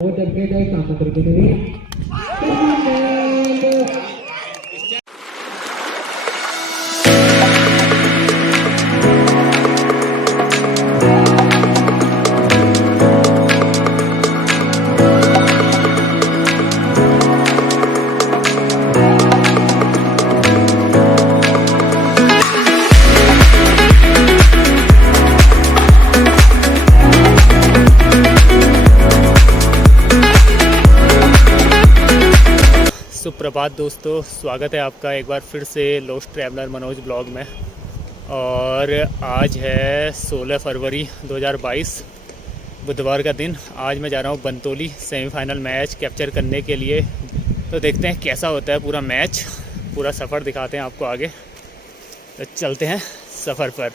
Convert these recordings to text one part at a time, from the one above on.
terkait sama terkait ini. सुप्रभात दोस्तों, स्वागत है आपका एक बार फिर से लॉस्ट ट्रैवलर मनोज ब्लॉग में। और आज है 16 फरवरी 2022 बुधवार का दिन। आज मैं जा रहा हूँ बंतोली सेमीफाइनल मैच कैप्चर करने के लिए। तो देखते हैं कैसा होता है पूरा मैच, पूरा सफ़र दिखाते हैं आपको आगे। तो चलते हैं सफ़र पर।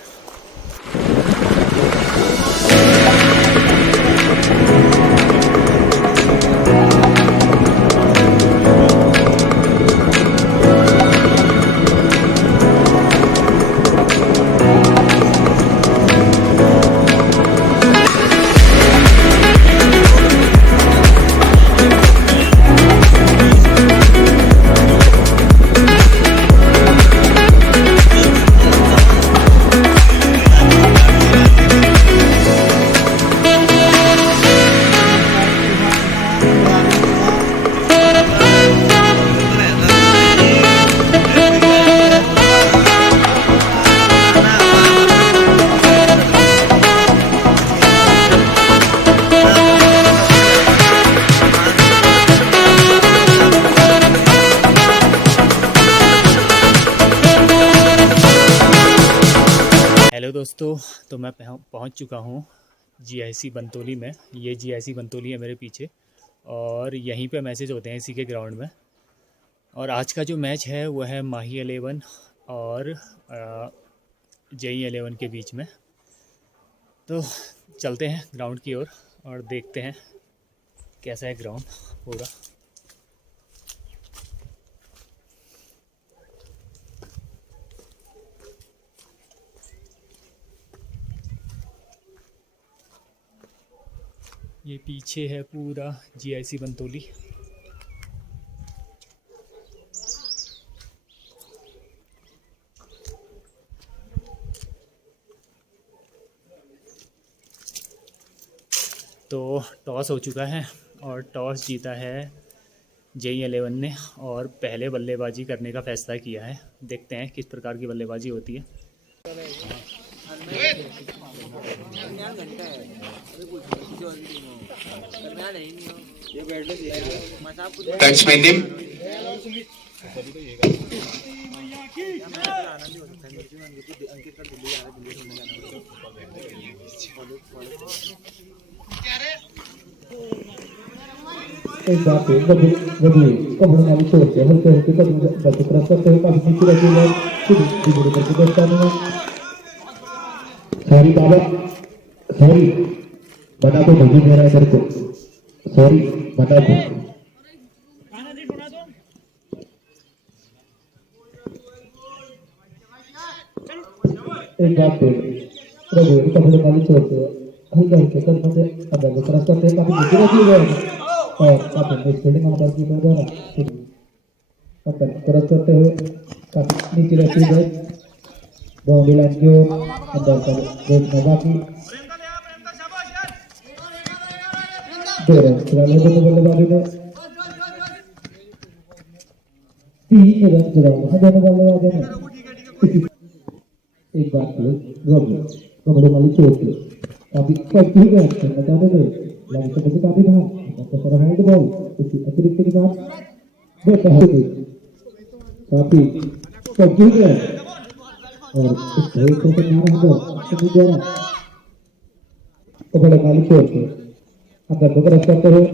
हेलो दोस्तों, तो मैं पहुंच चुका हूं जीआईसी बंतोली में। ये जीआईसी बंतोली है मेरे पीछे, और यहीं पे मैचेज होते हैं इसी के ग्राउंड में। और आज का जो मैच है वो है माही 11 और जेई 11 के बीच में। तो चलते हैं ग्राउंड की ओर और देखते हैं कैसा है ग्राउंड पूरा। ये पीछे है पूरा जीआईसी बंतोली। तो टॉस हो चुका है और टॉस जीता है जेई 11 ने और पहले बल्लेबाजी करने का फैसला किया है। देखते हैं किस प्रकार की बल्लेबाजी होती है। बैट्समैन नेम एक बात है कभी कभी नाली छोड़ते हैं हल्के हल्के कभी बच्चे क्रॉस करते हैं काफी नीचे रहती है धीरे करके दोस्ता नहीं। सॉरी बाबा, सॉरी बता दो, मुझे मेरा सर को सॉरी बता दो। एक बात है रघु कभी नाली छोड़ते हैं हल्के हल्के कदमों से अब क्रॉस करते हैं काफी नीचे रहती है और काफी फील्डिंग आउट की द्वारा पकड़ क्रॉस करते हुए काफी नीचे रहती है बाउंड्री लाइन की ओर अंदर पर देखना बाकी दो रन चुराने को बल्लेबाजी में 3 रन चुराने दोनों बल्लेबाजों ने। एक बात है कबड्डी वाली चोट काफी कठिन है बता दो लाइन से बचे काफी बाहर तो सारा हैंड बॉल इसकी अतिरिक्त के बाद बेटा है काफी कठिन है और इस खेल को मारा है तो द्वारा कबड्डी वाली चोट अगर बगर करते हुए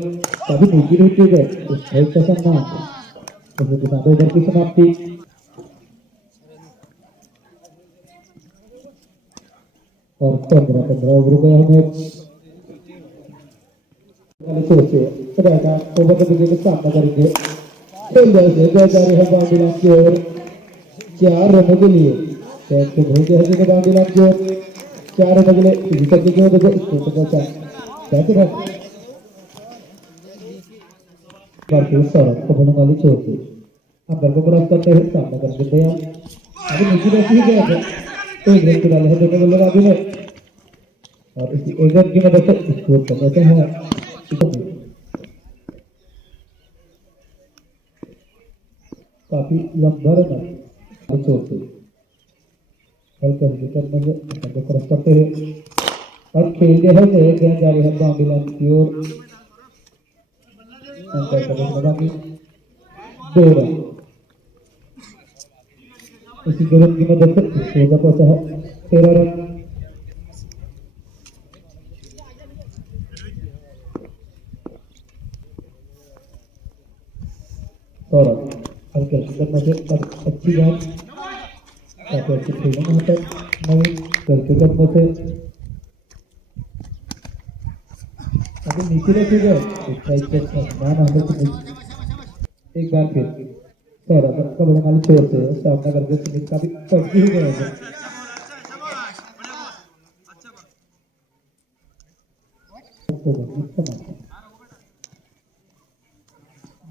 काफी नीचे रहती है इस खेल का सम्मान तो के साथ ओवर की समाप्ति। और 15 ओवर गया हमें सोचे रहेगा ओवर के विकेट का सामना करेंगे। खेल जा रहे हैं बाउंड्री लाइन की ओर 4 रनों के लिए तो भेजे हैं बाउंड्री लाइन की ओर 4 रनों के लिए विकेट की ओर देखो इसको तो कैसे बार सौरभ कपड़ों वाली चोट से अंदर को क्रॉस करते हुए सामने करके दयाल अभी नीचे बैठ ही गया था तो एक रन चुरा है दोनों बल्लेबाजों ने और इसी एक रन की मदद से स्कोर कर देते हैं काफी लंबा रन है चोट से हल्का हल्का करने से अंदर को क्रॉस करते हुए और खेल दिया है तो एक रन जारी है बाउंड्री लाइन की ओर अंतर करने लगा कि 2 रन इसी 2 रन की मदद से स्कोर का पहुंचा है 13 रन सौरभ हल्के करने से अच्छी बात काफी अच्छी फील्डिंग यहाँ पर नहीं करके करने से अभी नीचे रखे गए एक बार फिर सौरभ कबड्डी वाली छोर से सामना करके सुमित काफी पटकी ही गए हैं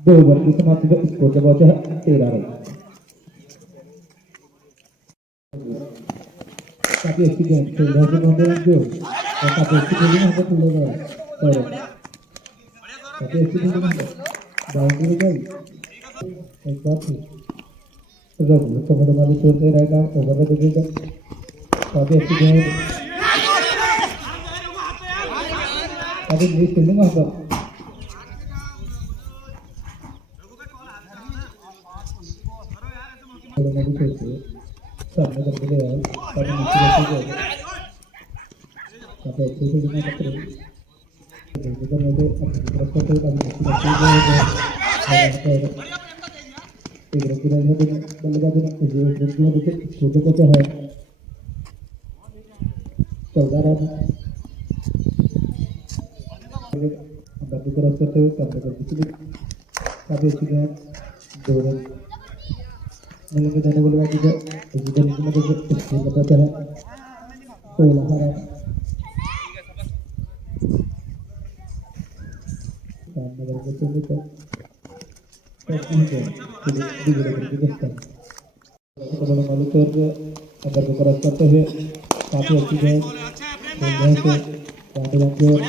2 ओवर की समाप्ति पर स्कोर के पहुंचे है 13 रन काफी अच्छी गेंद खेल रहे थे नौजवान जो और काफी अच्छी फील्डिंग यहाँ पर खेले गए सौरभ काफी अच्छी फील्डिंग बाउंड्री गई एक बार फिर रघु कबड्डी वाली छोर से रहेगा ओवर में देखेगा काफी अच्छी गेंद काफी नीच फील्डिंग वहाँ पर सामने करके गया काफी नीचे रखी गया काफी अच्छे से दिखा सकते हैं इधर मुझे अपनी तरफ से काफी नीचे रखी गई इधर की रन है बल्लेबाज ने इधर की वजह से छोटे को है 14 रन अंदर की तरफ से काफी अच्छी गेंद 2 रन मिलेंगे दोनों बल्लेबाजों को इसी तरह की मदद से स्कोर का पता है 16 रन सामने करके चलने पर कबड्डी वाली छोर पे अंदर को क्रॉस करते हुए काफी अच्छी गेंद से बाउंड्री लाइन की ओर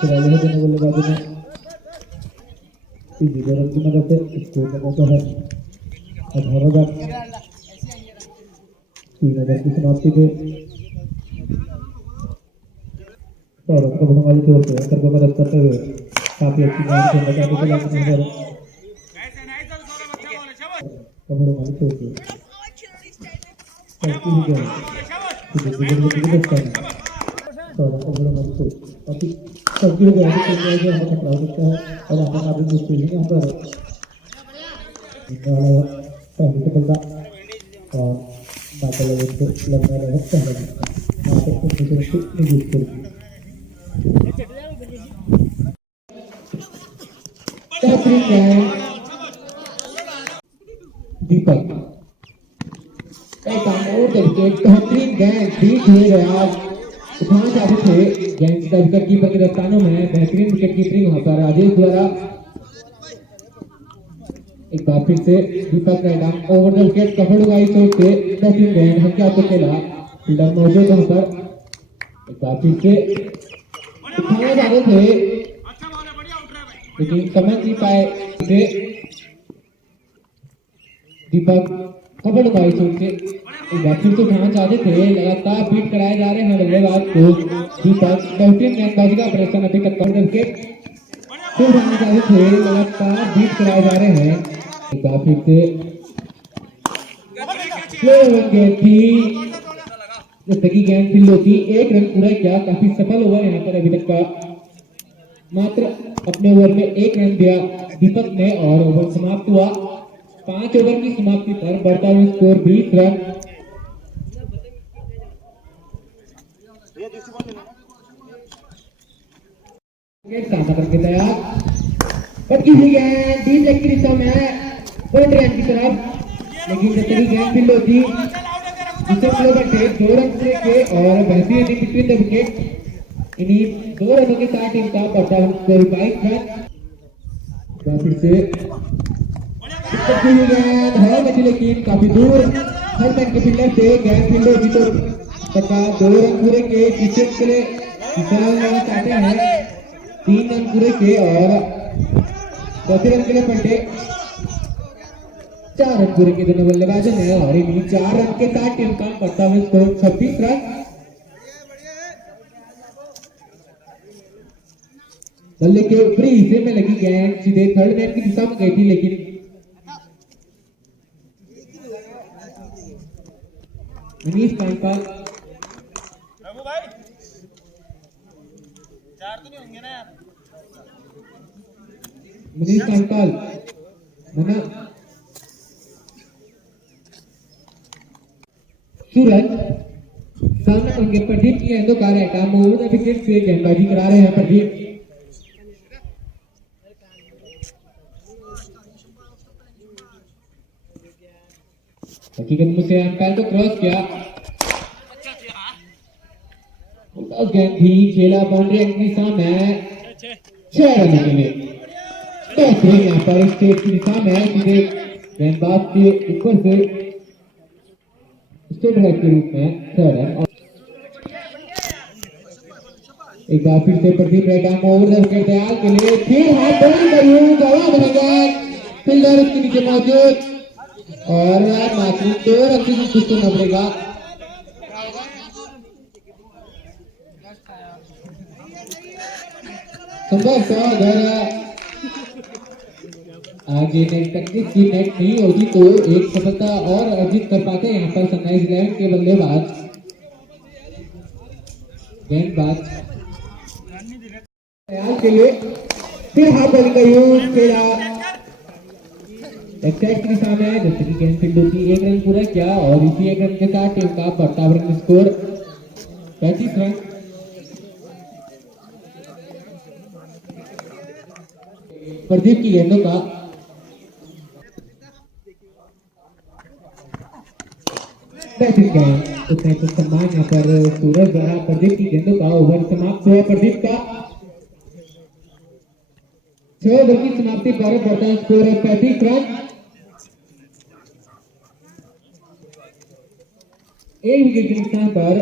दोनों बल्लेबाजों ने इसी रन की मदद से स्कोर का पहुंचा है 18 रन 3 ओवर की समाप्ति पे सौरभ कबड्डी वाली छोर से अंतर को मदद करते हुए काफी अच्छी गेंद खेलना चाहते थे लेकिन कबड्डी वाली छोर से सौरभ कबड्डी वाली छोर काफी सबकी हो गया है हमें खतरा हो सकता है और आपका काफी मुश्किल है यहाँ पर पहली सफलता और बादल लगने लगा पहले यहाँ पर कुछ यूज करेगी दीपक बेहतरीन गेंद बीच में गया उठाना चाहते थे गेंद का विकेट कीपर के दस्तानों में बेहतरीन विकेट कीपिंग वहां पर राजेश द्वारा एक बार फिर से दीपक का नाम ओवर द विकेट कफल उगाई सोच से बेहतरीन गेंद हम क्या तो खेला फील्डर मौजूद वहां पर एक बार फिर से उठाना चाहते थे लेकिन समझ नहीं पाए से दीपक कफल उगाई सोच से एक बार फिर से उठाना चाहते थे लगातार बीट कराए जा रहे हैं बल्लेबाज को दीपक बेहतरीन गेंदबाजी का प्रदर्शन अभी तक कर करके फिर उठाना चाहते थे लगातार बीट कराए जा रहे हैं एक बार फिर से गेंद थी जैसे कि गेंद फील्ड होती 1 रन पूरा किया काफी सफल ओवर यहाँ पर अभी तक का मात्र अपने ओवर में 1 रन दिया दीपक ने और ओवर समाप्त हुआ 5 ओवर की समाप्ति पर बढ़ता हुआ स्कोर 20 रन सामना करके तैयार पटकी हुई गेंद डीप लेग की दिशा में बाउंड्री लाइन की तरफ लेकिन जैसे कि गेंद फील्ड होती जिसे फ्लो बटे 2 रन पूरे के और बेहतरीन बिटवीन द विकेट इन्हीं 2 रनों के साथ टीम का पहला स्कोर 22 रन। फिर से गेंद है बची लेकिन काफी दूर हर मैन के फील्डर से गेंद फील्डर जी तो पक्का 2 रन पूरे के पीछे के लिए लगाना चाहते हैं 3 रन पूरे के और 4 रन के लिए पलटे 4 रन पूरे के दोनों बल्लेबाजों ने और इन्हीं 4 रन के साथ टीम का पहला स्कोर 26 रन। बल्ले के ऊपरी हिस्से में लगी गेंद सीधे थर्ड मैन की दिशा में गई थी लेकिन मनीष कांडपाल मना सूरज सामने उनके प्रदीप की गेंदों का रहता मोहम्मद विकेट से गेंदबाजी करा रहे हैं प्रदीप। हकीकत से अंपायर को क्रॉस किया गेंद भी खेला बाउंड्री की सामने 6 रन के लिए बेहतरीन यहाँ पर स्टेट की दिशा में सीधे गेंदबाज के ऊपर से स्टेट ड्राइव के रूप में 6 रन। एक बार फिर से प्रदीप रेड्डी ओवर विकेट दयाल के लिए फिर हाथ बॉलिंग करिए जवाब बनेगा फील्डर उसके नीचे मौजूद और मात्र 2 रन से संतुष्ट होना पड़ेगा। संभवतः अगर आगे नेट तक की नेट नहीं होगी तो एक सफलता और अर्जित कर पाते हैं यहाँ पर सनराइज 11 के बल्लेबाज गेंदबाज के लिए फिर हाथ बॉलिंग का यूज किया एक्साइट की दिशा में जैसे कि गेंद फील्ड होती 1 रन पूरा किया और इसी 1 रन के साथ टीम का बढ़ता रन स्कोर 35 रन। प्रदीप की गेंदों का बेहतरीन गेंद उसने तो सम्मान यहाँ पर सूरज द्वारा प्रदीप की गेंदों का ओवर समाप्त हुआ। प्रदीप का 6 ओवर की समाप्ति पर बढ़ता स्कोर है 35 रन। एक विकेट के नुकसान पर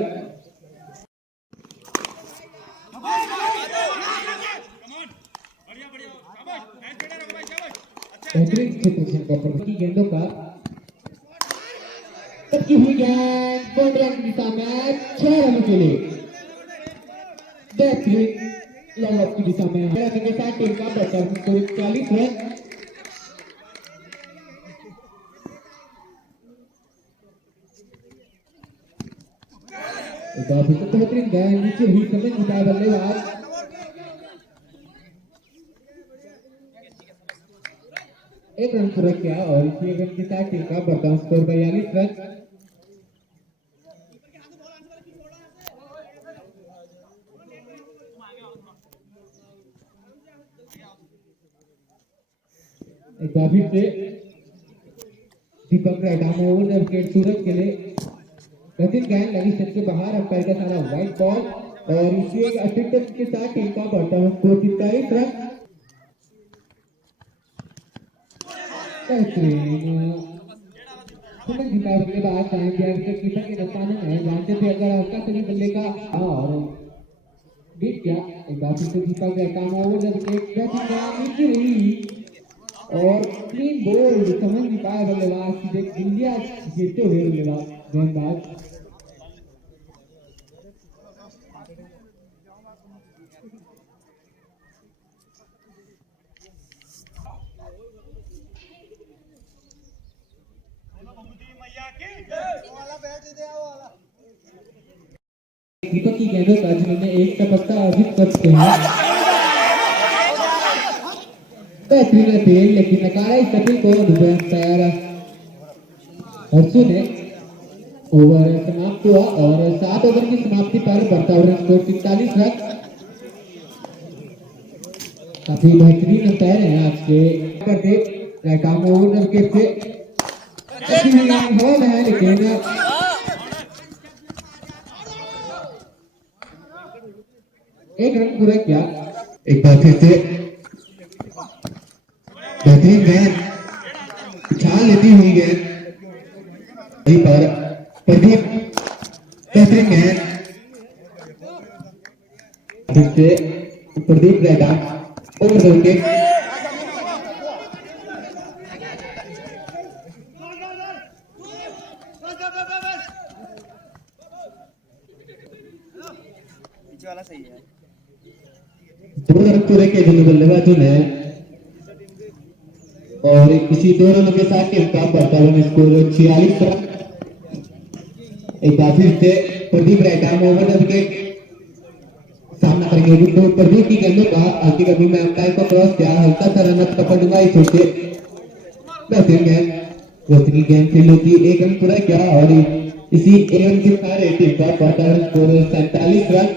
बेहतरीन क्षेत्र की गेंदों का सबकी हुई गेंद बाउंड्री की दिशा में 6 रनों के लिए बेहतरीन लॉन्ग की दिशा में के साथ टीम का बढ़ता स्कोर 40 रन। बेहतरीन गेंद नीचे हुई समझ उठाए बल्लेबाज एक रन पूरा किया और इसी रन के साथ टीम का बढ़ता स्कोर 42 रन। एक बार फिर से दीपक राइट ओवर विकेट सूरज के लिए बेहतरीन गेंद लगी छत के बाहर अंपायर का सारा व्हाइट बॉल और इसी एक असिस्ट के साथ टीम का बढ़ता स्कोर 43 रन। दीपावली के बाद टाइम कीपर के नुकसान है जानते थे अगर हल्का सही बल्ले का और बीत गया एक बार फिर से दीपक रहता ओवर विकेट रही और क्लीन बोल्ड समझ नहीं पाए बल्लेबाज सीधे इंडिया जीतते हुए बल्लेबाज गेंदबाज दीपक की गेंदों का जिन्होंने एक टपकता अर्जित करते हैं बेहतरीन तेल लेकिन नकारा इस सफल को अंपायर हर्षु ने ओवर समाप्त हुआ और 7 ओवर की समाप्ति पर बढ़ता ओवर स्कोर 43 रन। काफी बेहतरीन अंपायर है आज के करते राइट आर्म ओवर विकेट से है लेकिन एक रन पूरा किया। एक बार फिर से बेहतरीन गेंद, उछाल लेती हुई गेंद वहीं पर प्रदीप, बेहतरीन गेंद, फिर से प्रदीप रेडा ओवर द विकेट। दो रन पूरे के जिन बल्लेबाजों ने और इसी 2 रनों के साथ टीम का वर्तमान स्कोर 46 रन। एक बार फिर से Pradeep right over the wicket सामना करेंगे। तो प्रदीप की गेंदों का हल्की गति में अंपायर को क्रॉस किया, हल्का सा रन पकड़ लूंगा इस छोटे बेहतरीन गेंद, रोशनी गेंद फील्ड होती, एक रन पूरा किया और इसी एक रन के सारे टीम का वर्तमान स्कोर 47 रन।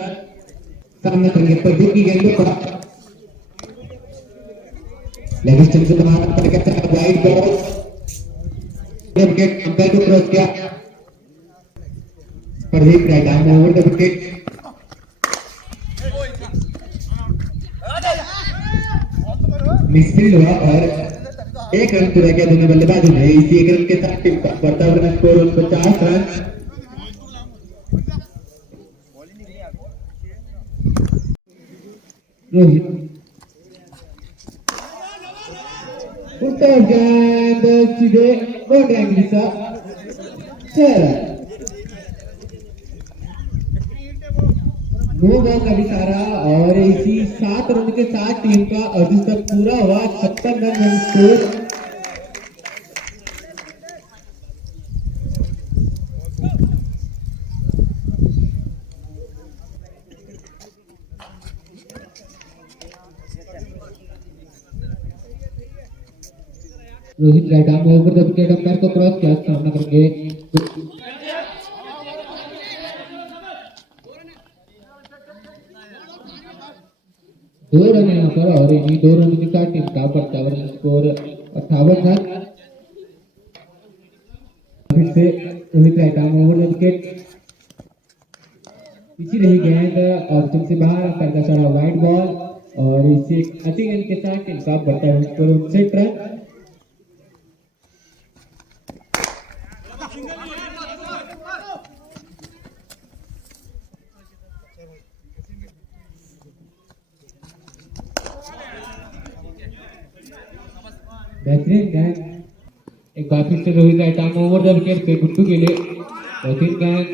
सामना करेंगे प्रदीप की गेंदों का लेग स्टंप से बाहर अंपायर कहता है वाइड बॉल, विकेट अंपायर को क्रॉस किया, Pradeep right arm over the wicket. Misfield हुआ और एक रन पूरा किया दोनों बल्लेबाजों ने। इसी एक रन के साथ टीम का वर्तमान स्कोर 50 रन। रोहित उत्तर गेंद सीधे बाउंड्री के साथ 6 रन। 9 बॉल का इशारा और इसी 7 रन के साथ टीम का अर्धशतक पूरा हुआ, 56 run score. Rohit right arm over the wicket umpire को क्रॉस किया, सामना करेंगे 2 रन यहाँ पर और इन्हीं 2 रन के साथ टीम का वर्तमान स्कोर 58 रन। फिर से Rohit right arm over the wicket, पीछे रही गेंद और टीम से बाहर अंपायर का चढ़ा वाइड बॉल और इसे अच्छी गेंद के साथ टीम का वर्तमान स्कोर 59 रन। बेहतरीन गेंद, एक बार फिर से Rohit right arm over the wicket पे गुड्डू के लिए बेहतरीन गेंद।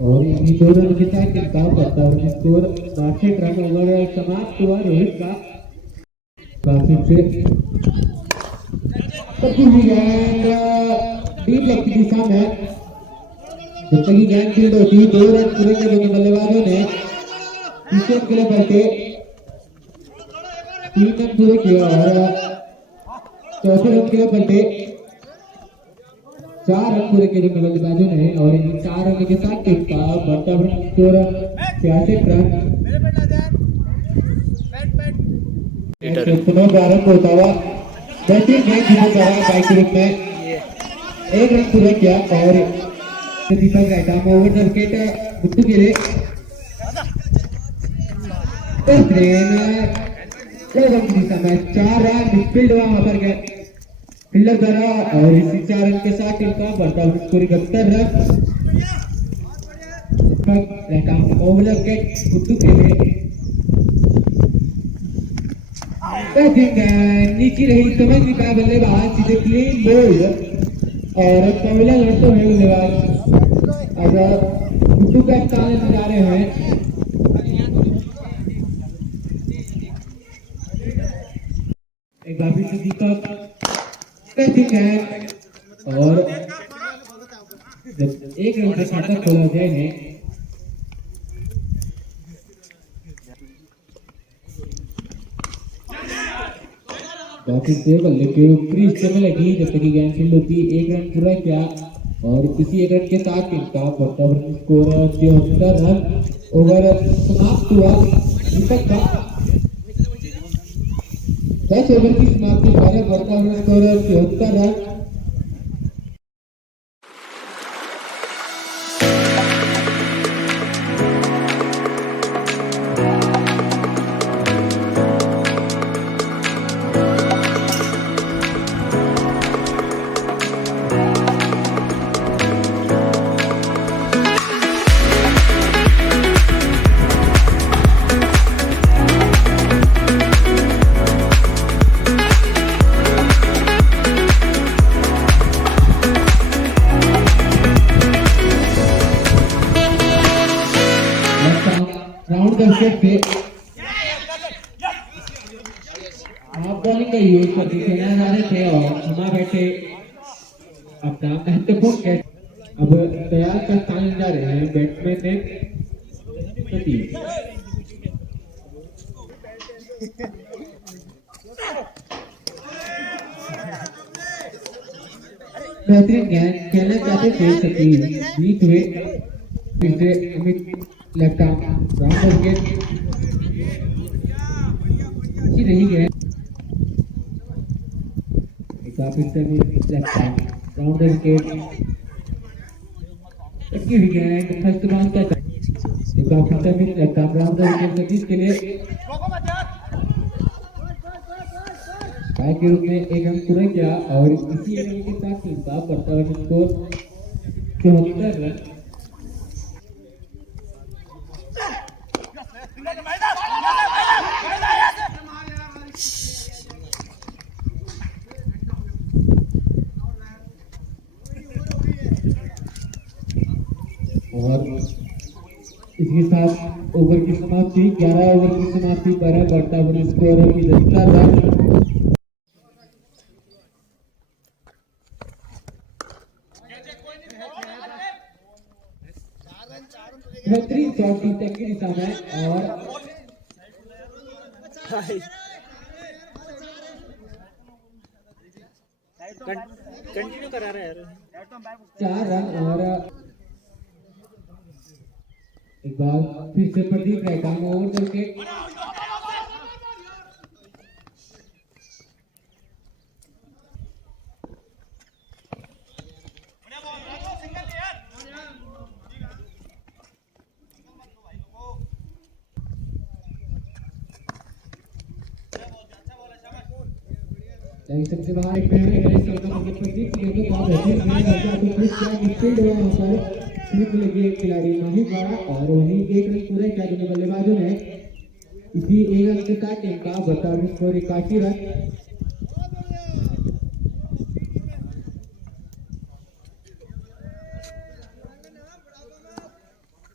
और इन्हीं 2 रन के साथ टीम का वर्तमान स्कोर 62 रन। ओवर समाप्त हुआ रोहित का। फिर से डीप लेग की दिशा में जब तक गेंद फील्ड होती, 2 रन पूरे के दोनों बल्लेबाजों ने तीसरे के लिए करके 3 रन पूरे किए और चौथे रन के लिए करके 4 रन पूरे के दोनों बल्लेबाजों ने और इन 4 रन के साथ टीम का वर्तमान स्कोर 66 रन। पुनः प्रारंभ होता हुआ बेहतरीन गेंद जिसे करा बाइक के रूप में, 1 रन पूरा किया और Deepak right arm over the wicket Guddu के लिए बेहतरीन रन की दिशा में 4 रन। मिसफील्ड हुआ वहां पर फील्डर द्वारा और इसी 4 रन के साथ टीम का वर्तमान score 71 run. Right arm over the wicket Guddu के लिए नीचे रही, समझ नहीं पाया बल्लेबाज, सीधे क्लीन बोल्ड और पहला लड़ते हुए बल्लेबाज अब गुड्डू का ताले जा रहे हैं। एक बार फिर से दीपक और जब 1 रन का खाता खोला जाए काफी टेबल लेके ऊपरी हिस्से में लगी जब तक गेंद फील्ड होती, 1 रन पूरा किया और इसी 1 रन के साथ टीम का वर्तमान स्कोर 74 रन। ओवर समाप्त हुआ दीपक का। 10 ओवर की समाप्ति पर वर्तमान स्कोर 74 रन। राउंड दर्शक थे आप बॉलिंग का यूज करके खेलना जा रहे थे और हमारे बैठे अपना महत्वपूर्ण कैच अब तैयार कर स्थान जा रहे हैं बैट्समैन ने सतीश बेहतरीन गेंद खेलना चाहते थे सतीश बीच हुए पिछले Amit left arm round wicket अच्छी रही है काफी समय लेफ्ट आर्म राउंड विकेट अच्छी हुई गेंद फर्स्ट बाउंस का काफी समय left arm round wicket Satish के लिए ट्राई के रूप में एक अंक पूरा किया और इसी अंक के साथ टीम का वर्तमान स्कोर 74 रन। और इसके साथ ओवर की समाप्ति 11 ओवर की समाप्ति पर है वर्तमान स्कोर है 75 रन। बेहतरीन शॉट टीम तक की दिशा में और कंटिन्यू करा रहा है यार 4 रन और एक बार फिर से प्रदीप रहता है ओवर करके सबसे बाहर एक पहले प्रदीप की गेंद बहुत बेहतरीन गेंद है तो प्लीज क्या मिडफील्ड है वहां पर स्लिप लगी एक खिलाड़ी नहीं पड़ा और वहीं एक रन पूरे किया दोनों बल्लेबाजों ने इसी एक अंक के साथ टीम का वर्तमान स्कोर 81 रन।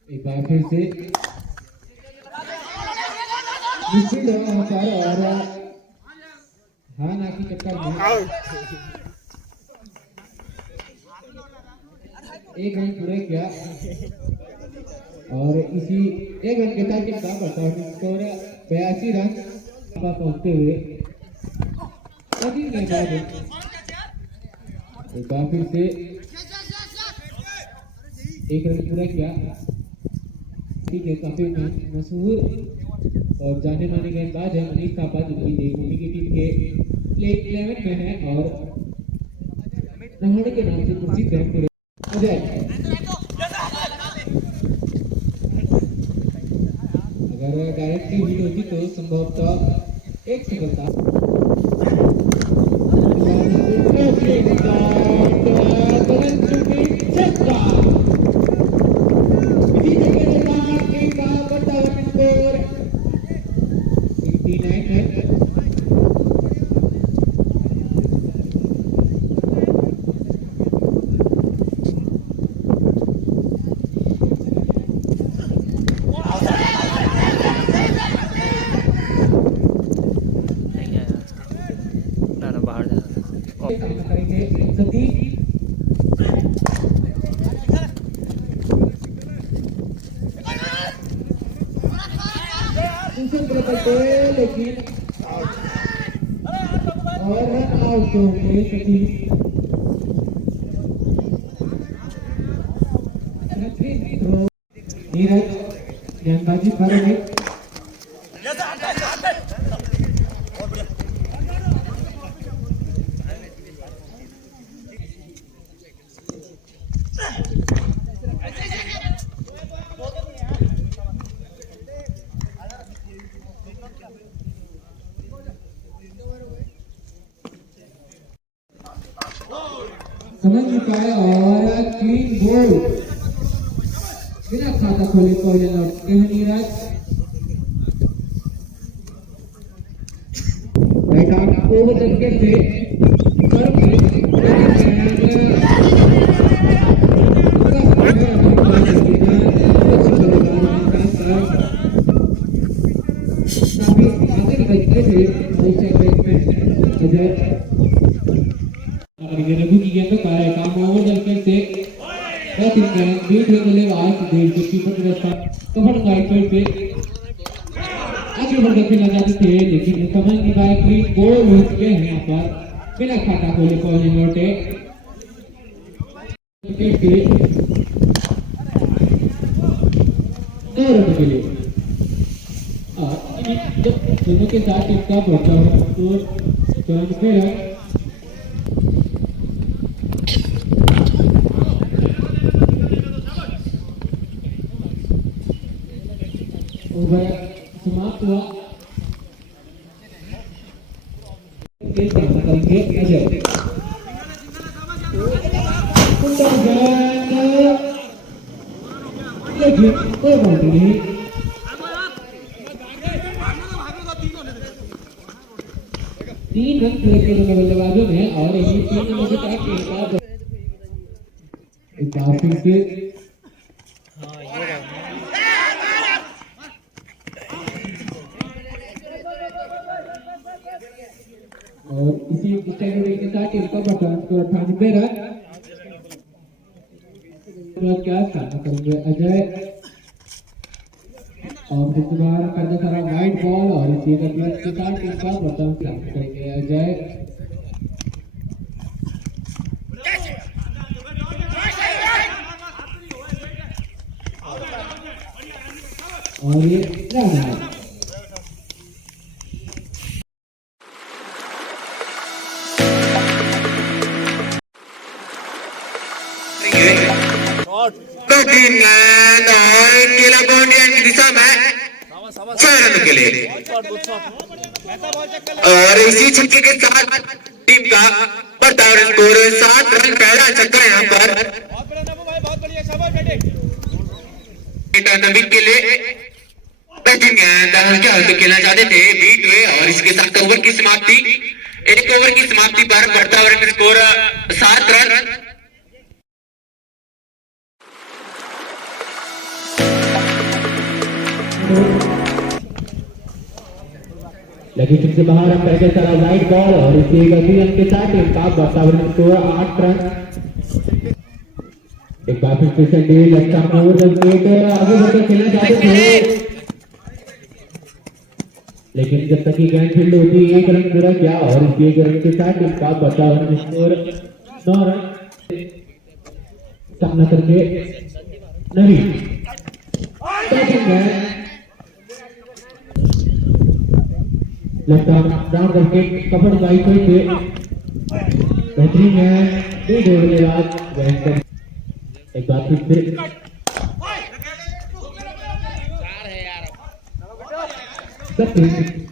एक बार फिर से मिडफील्ड है वहां पर और हाँ ना की चक्कर में एक रन पूरे किया और इसी एक रन के साथ टीम का वर्तमान स्कोर 82 रन पहुंचते हुए एक बार फिर से एक रन पूरा किया ठीक है। काफी मशहूर और जाने माने गेंदबाज है मनीष थापा जो कि देवभूमि की टीम के प्ले 11 में है और रहाणे के नाम से प्रसिद्ध है पूरे अगर डायरेक्टली हिट होती तो संभवतः एक सफलता लेकिन और रन आउट हो गए सतीश नीरज गेंदबाजी पर में समझ नहीं पाए और क्लीन गोल बिना खाता खोले पहले लौटते हैं नीरज। राइट आर्म ओवर तरीके से रघु की गेंद का है काम ओवर तरीके से बीट में बल्लेबाज देव के कीपर व्यवस्था कवर साइड पे आगे बढ़कर खेलना चाहते थे लेकिन समझ नहीं पाए क्लीन गोल हो चुके हैं यहाँ पर बिना खाता खोले पहले लौटे दो रन के लिए जब दोनों के साथ इसका बढ़ता है तो 94 रन ओवर समाप्त हुआ। करेंगे अजय कोई बात नहीं। तीन रन पूरे के दोनों बल्लेबाजों ने और यही 3 रनों के साथ एक बार फिर से और इसी कैटेगरी के साथ टीम का बटन स्कोर 98 रन क्या सामना करेंगे अजय और शुक्रवार करने सारा वाइट बॉल और इसी के साथ टीम का बटन सामना करेंगे अजय और ये रन है। की दिशा में 6 रन के लिए और इसी छक्के के साथ टीम का बढ़ता हुआ स्कोर 7 रन पहला छक्का यहाँ पर नवीन के लिए बैटिंग तो खेलना चाहते थे बीट हुए और इसके साथ ओवर की समाप्ति एक ओवर की समाप्ति पर बढ़ता हुआ स्कोर 7 रन लेकिन फिर से बाहर हम पहले सारा राइट बॉल और इसके गति रन के साथ टीम का वातावरण स्कोर 8 रन। एक बार फिर से डील अच्छा ओवर आगे बढ़कर खेलना चाहते थे लेकिन जब तक की गेंद फील्ड होती 1 रन पूरा किया और इसके 1 रन के साथ टीम का वातावरण स्कोर 9 रन सामना करके नवीन डाउन करके कपड़ बाई पे बेहतरीन है एक बार फिर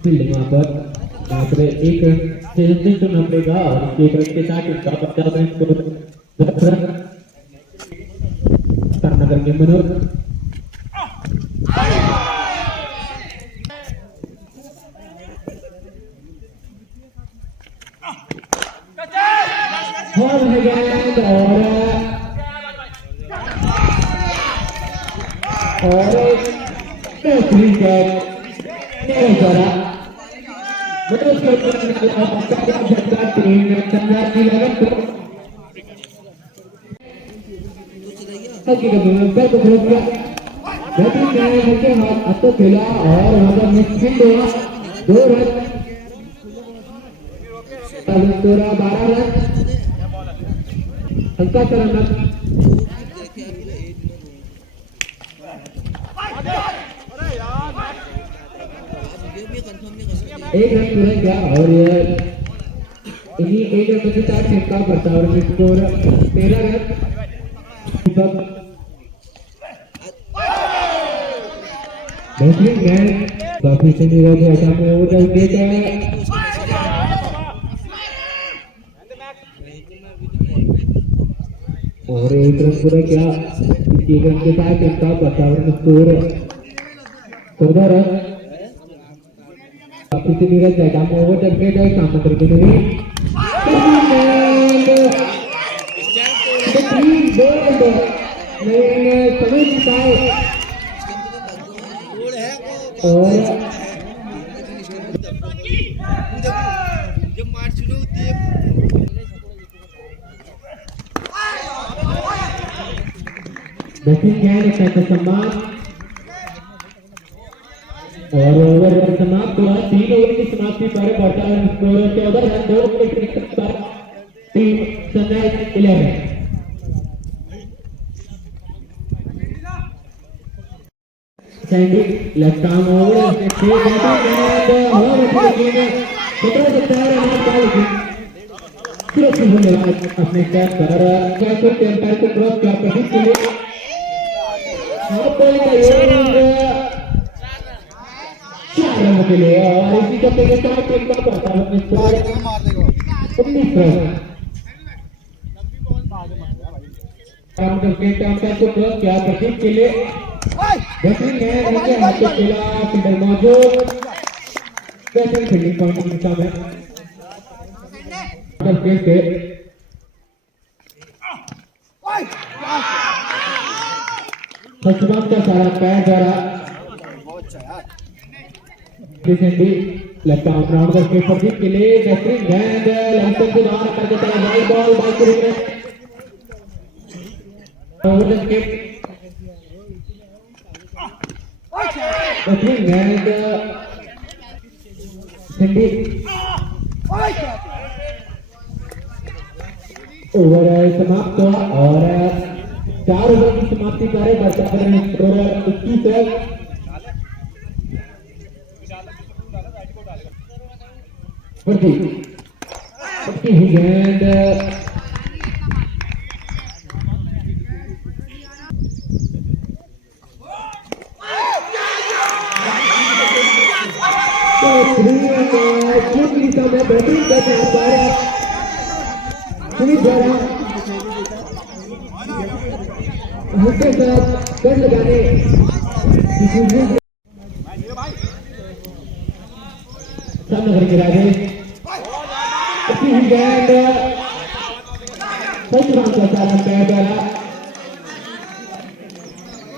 फील्डिंग यहाँ पर एक रन चुनना पड़ेगा और 1 रन के साथ इसका 50 रन सामना करके मनोज हाथ खेला और वहां पर मिसफील्ड हुआ 2 रन 12 रन हल्का सा रन एक रन पूरा किया और इन्हीं 1 रन के साथ टीम का बचाव स्कोर 13 रन। बेहतरीन गेंद काफी से नीरज ऐसा में ओवर देता है और एक रन पूरा क्या, एक रन के साथ इनका 55 स्कोर 14 रन। वापस से नीरज जयराम ओवर चलके जाए सामना करके नहीं समय जिताए और सम्मान और ओवर समाप्त हुआ। 3 ओवर की समाप्ति पर वर्तमान स्कोर 14 रन 2 विकेट पर team sunrise 11। Sandy left arm over अपने स्टैप पर टेम्पर को क्रॉस किया प्रदीप के लिए के लिए और इसी चक्कर के साथ टीम का परफॉर्मेंस स्कोर 19 रन। टेम्पर को क्रॉस किया प्रदीप के लिए बैटिंग है उनके हाथ से खेला फील्डर मौजूद बैटिंग फील्डिंग पॉइंट की दिशा में के हर्षमान का सारा पैर द्वारा रिसेंटली लेफ्ट आर्म राउंड करके प्रदीप के लिए बेहतरीन गेंद लंबन को बाहर कर देता है वाइड बॉल बाल को रोकने ओवर किक बेहतरीन गेंद सिंधी ओवर समाप्त हुआ और 4 ओवर की समाप्ति पर वर्तमान स्कोर 21 है। गेंद बैटिंग करने सुमित द्वारा उसके साथ गन लगाने सामने करके राजेश गेंद का सारा पैर द्वारा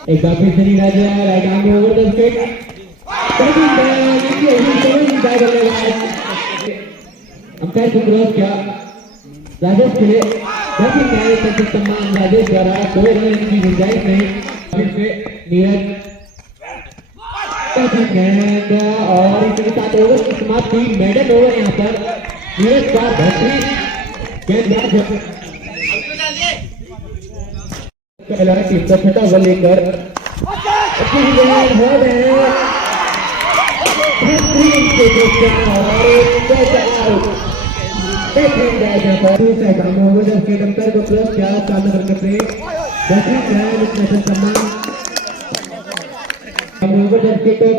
एक बार फिर से Neeraj right arm over the wicket umpire को क्रॉस किया राजेश के लिए सम्मान राजेश द्वारा 2 रन की गुंजाइश नहीं फिर से नीरज गेंद और इसके साथ ओवर की समाप्ति मेडल ओवर यहाँ पर नीरज का बेहतरीन गेंदबाज पहला टीम का 6वां ओवर लेकर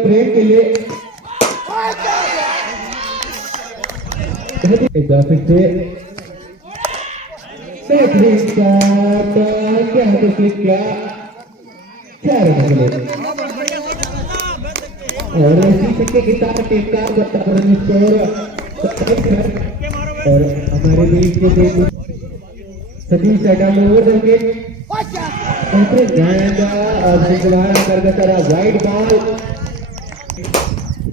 प्रेम के लिए एक बार फिर से और इसी छक्के के साथ टीम का वर्तमान स्कोर और हमारे बीच के सभी सेटल ओवर करके गेंद और करके सारा वाइड बॉल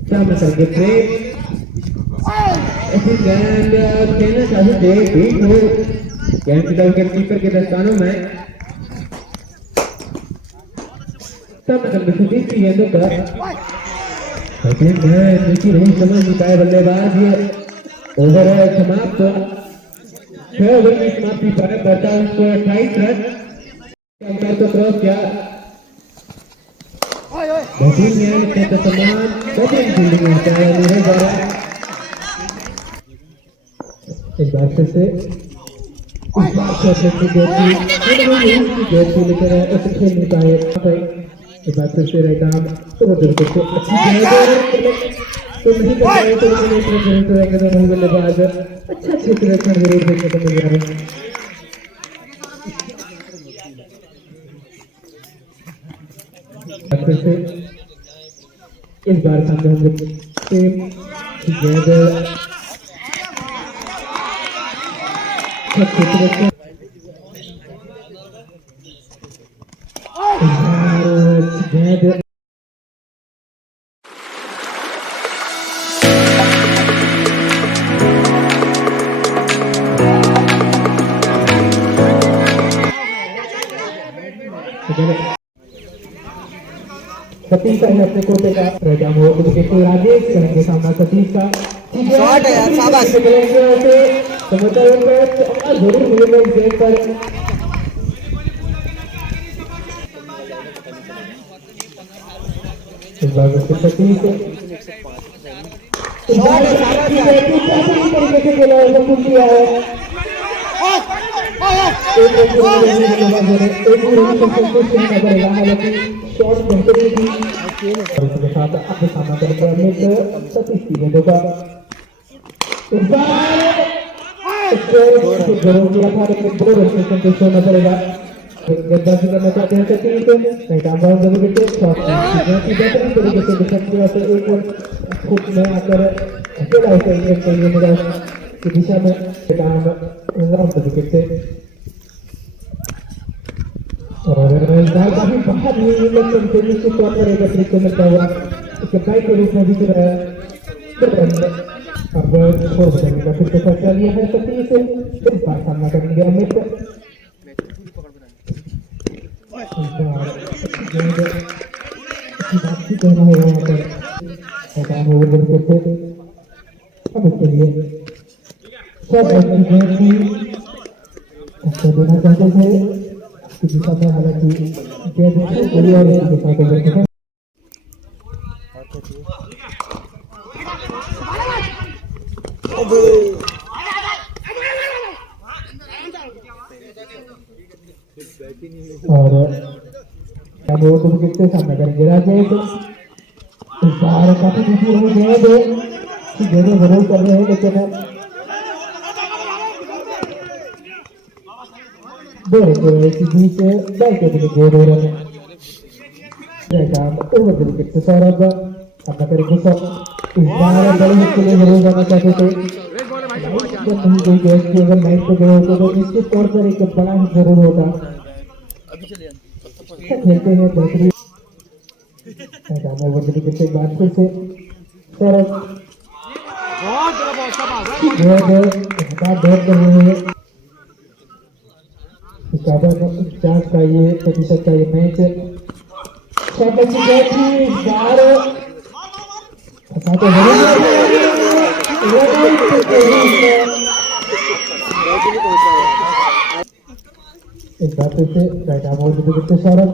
सामने करके प्रेम ऐसी गेंद खेलना चाहते थे बीट हो गेंद विकेट कीपर के दस्तानों में सामने करके सभी की गेंदों पर नहीं समझ नहीं पाए बल्लेबाज। ओवर समाप्त 6 ओवर की समाप्ति पर बढ़ता उसको 28 रन अंपायर को क्रॉस किया सम्मान फील्डिंग होता है नीरज द्वारा एक बार फिर से इस बार लेकर खेल नहीं पाए एक बार फिर से राइट आर्म तो नहीं कर पाए तो नहीं बल्लेबाज अच्छा क्षेत्र जरूर देखने को मिल रहा है फिर से इस बार सामने होंगे टीम टुगेदर टुगेदर सतीश है अपने कोटे का राजा मोह विकेट राजेश करेंगे सामना सतीश का शॉट है यार शाबाश समझदार जरूर मिलेगा इस गेम पर इस बार सतीश इस बार तरीके से खेला है कुछ किया है शॉट बेहतरीन थी और इसके साथ अपने सामना करेंगे अमित सतीश की गेंदों का इस बार जरूर किया था लेकिन दो रन से संतुष्ट होना पड़ेगा गेंदबाजी करना चाहते हैं सतीश नहीं काम बाउंड जरूर विकेट शॉट की बेहतरीन तरीके से डिफेंस किया से एक फुट में आकर अकेला उसे एक मेरा की दिशा में काम राउंड विकेट से और दाल काफी बाहर हुई लेकिन टेनिस के तौर पर एक तरीके में मिलता हुआ इसके बाइक के रूप में भी दिख रहा है अब छोड़ देंगे का फिर से फैसला लिया है सतीश से इस बार सामना करेंगे अमित बातचीत करना होगा यहाँ पर काम ओवर करते अब इसके लिए सब देना चाहते थे दिशा में हालांकि गेंद गोली और इसके साथ ओवर के और अब वो तो विकेट से सामना करेंगे राजेश इस बार काफी दूसरी हो गेंद जरूर कर रहे हैं लेकिन दो रन के बीच बैक के गेंद हो रहे हैं ओवर द विकेट से सौरभ सामना करेंगे सब इस बार बड़े हिट के लिए जरूर जाना चाहते थे नहीं गई गेंद की अगर लाइन पे गए होते तो निश्चित तौर पर एक बड़ा हिट जरूर होता खेलते हैं बेहतरीन ओवर द विकेट से बात फिर से सौरभ दौड़ कर रहे हैं 50 का ये प्रतिशत का ये मैच इस बात से सौरभ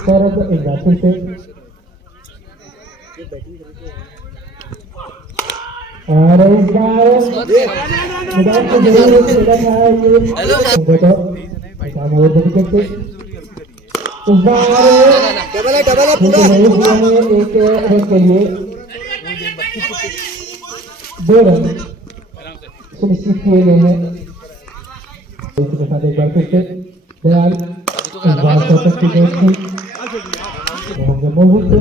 सौरभ इस बात से और इस बार जरूर खेला था ये विकेट से इस बार डबल एक रन के लिए 2 रन सुनिश्चित किए गए हैं इसके साथ एक बार फिर से दयाल इस बार शतक की गेंद थी मोहम्मद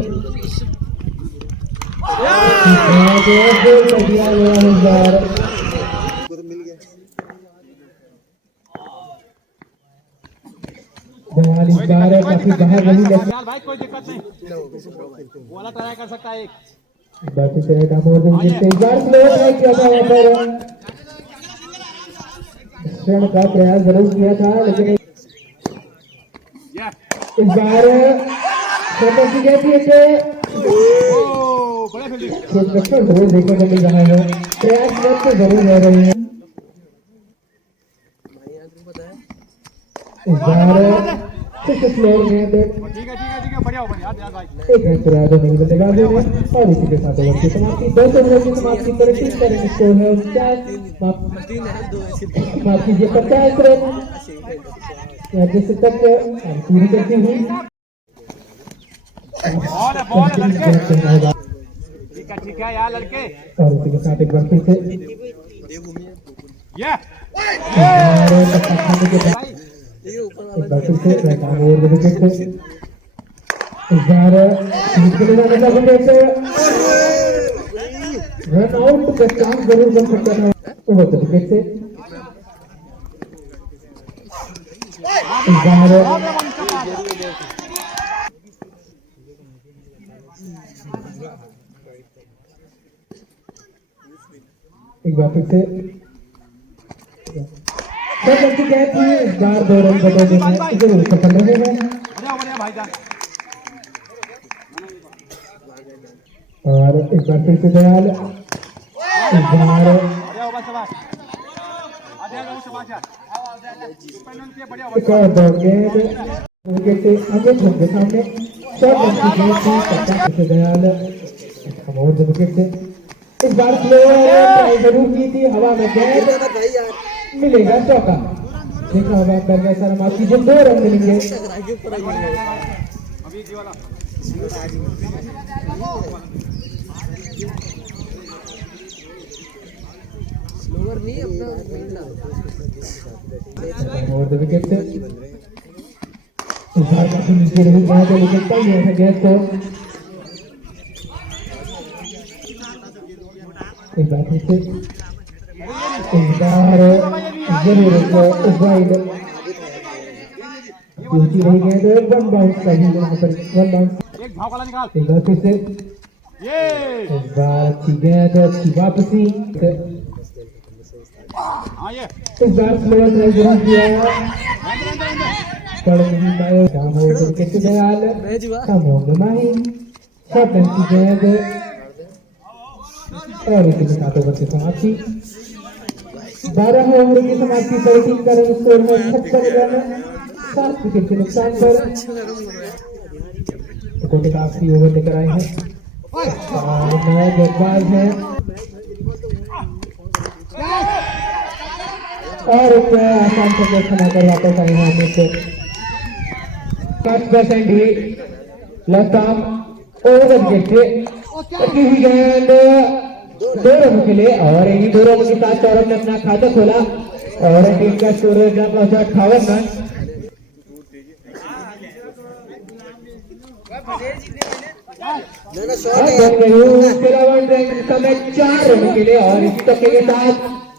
काफी बाहर नहीं भाई कोई दिक्कत नहीं वो वाला ट्राई कर सकता है एक बाकी से काम और स्वयं का प्रयास जरूर किया था लेकिन इस बार जरूर देखने को मिल रहा है प्रयास तो जरूर रह रहे हैं इस बार फ्लोर में ठीक है बढ़िया भाई एक रन प्रयास नहीं बनेगा और इसी के साथ ओवर की समाप्ति 2 ओवर की समाप्ति पर टीम का स्कोर है 50 माफ कीजिए 50 रन जिससे तक पूरी करती हुई ठीक है यार लड़के और इसी के साथ एक बार फिर से एक बार फिर से बैठा और विकेट से इस बार निकले जाने का विकेट से रन आउट का चांस जरूर बन सकता है ओवर द विकेट से इस बार एक बार फिर से सब लड़की क्या थी इस बार 2 रन बटे देने जरूर सफल रहे हैं बढ़िया बढ़िया भाईजान और इस बार फिर से दयाल इस बार बढ़िया होगा शाबाश आधे लोग शाबाश यार पेनल्टी के बढ़िया एक और दौड़ गेंद विकेट से आगे छोड़ सामने सब लड़की गेंद थी कप्तान फिर से दयाल और द विकेट से इस बार ट्राई जरूर की थी हवा में गेंद मिलेगा चौका देखा होगा बैरिया शर्मा की जो 2 रन मिलेंगे अभी जी वाला स्लोवर नहीं अपना और द विकेट से इस बार काफी नीचे रही गेंद तो विकेट पाई है गेंद को एक बार फिर से इस बार जरूर इस वाइड ऊंची रही गेंद 1 बाउंस का ही यहाँ पर 1 बाउंस एक भाव वाला निकाल एक बार फिर से ये इस बार अच्छी गेंद अच्छी वापसी हां ये इस बार स्लोअर ट्राई जरूर किया पड़ नहीं पाए काम हो विकेट से दयाल कम हो माही शॉट रन की गेंद और इसी के साथ ओवर की समाप्ति 12 ओवर की समाप्ति पर टीम का रन स्कोर है 56 रन 7 विकेट के नुकसान पर कोटे का आखिरी ओवर लेकर आए हैं और 9 गेंदबाज हैं और आसान से क्षमा कर वापस आए हैं हमें से 5% ही लेफ्ट आर्म ओवर विकेट से की हुई गेंद 2 रन के लिए और इन्हीं 2 रन के साथ सौरभ ने अपना खाता खोला और टीम का स्कोर पहुंचा 58 रन समय 4 रन के लिए और इसी टक्के के साथ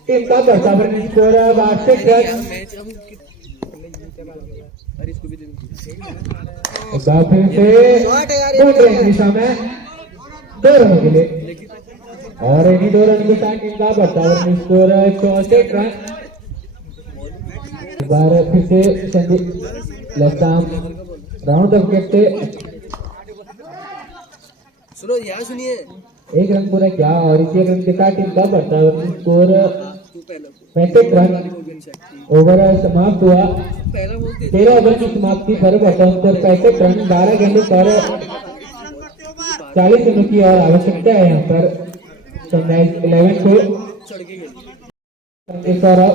टीम का बढ़ता स्कोर 62 रन फिर से दिशा में 2 रन के लिए और इन्हीं 2 रन के साथ टीम का बढ़ता स्कोर 64 रन एक बार फिर से Sandeep left arm round the wicket से सुनो यार सुनिए 1 रन पूरा किया और इसी 1 रन के साथ टीम का बढ़ता स्कोर 65 रन ओवर समाप्त हुआ 13 ओवर की समाप्ति पर बढ़ता स्कोर 65 रन 12 गेंदों पर 40 रनों की और आवश्यकता है यहाँ पर सनराइज 11 को सौरभ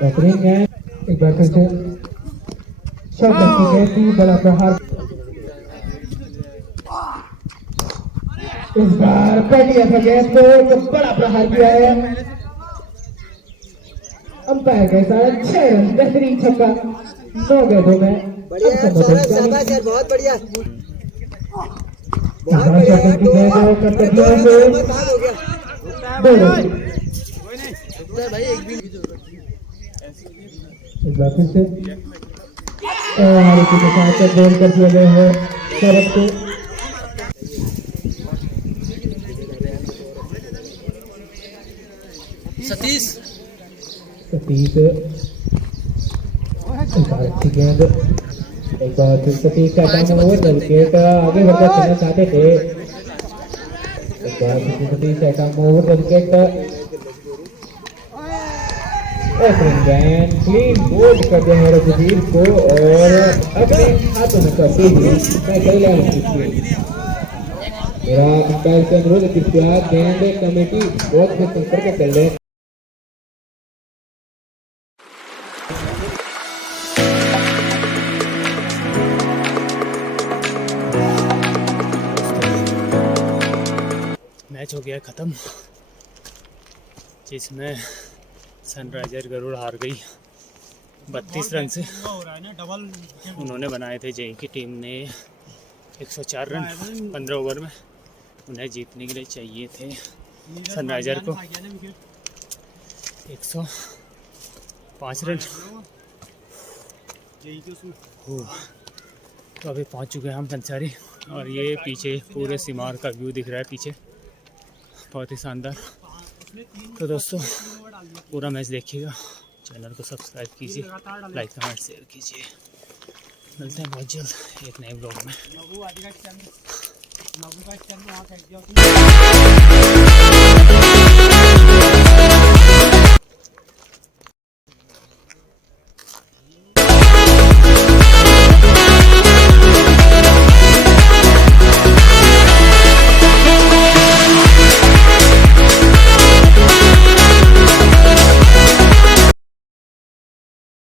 बेहतरीन है एक बार फिर से शॉट लगती है बड़ा प्रहार इस बार पहली गेंद को बड़ा प्रहार किया है अंपायर के साथ 6 रन बेहतरीन छक्का 9 गेंदों में बढ़िया शाबाश यार बहुत बढ़िया भाई एक भी एक बार फिर से और इसी के साथ गोल कर दिया गया है सौरभ को सतीश सतीश अच्छी गेंद एक बार फिर सतीश का टाइम ओवर विकेट आगे बढ़कर खेलना चाहते थे एक बार फिर सतीश का time over wicket clean bowled कर दिया है रघुवीर को और अपने हाथों में करते हुए मैं कई मेरा अंपायर से अनुरोध है कृपया गेंद कमेटी बहुत से संपर्क कर ले मैच हो गया ख़त्म जिसमें सनराइजर गरुड़ हार गई 32 रन से उन्होंने बनाए थे। जेई की टीम ने 104 रन 15 ओवर में उन्हें जीतने के लिए चाहिए थे। सनराइजर को 105 रन। तो अभी पहुंच चुके हैं हम कंसारी और ये पीछे पूरे सिमार का व्यू दिख रहा है पीछे, बहुत ही शानदार। तो दोस्तों पूरा मैच देखिएगा, चैनल को सब्सक्राइब कीजिए, लाइक कमेंट शेयर कीजिए। मिलते हैं बहुत जल्द एक नए ब्लॉग में।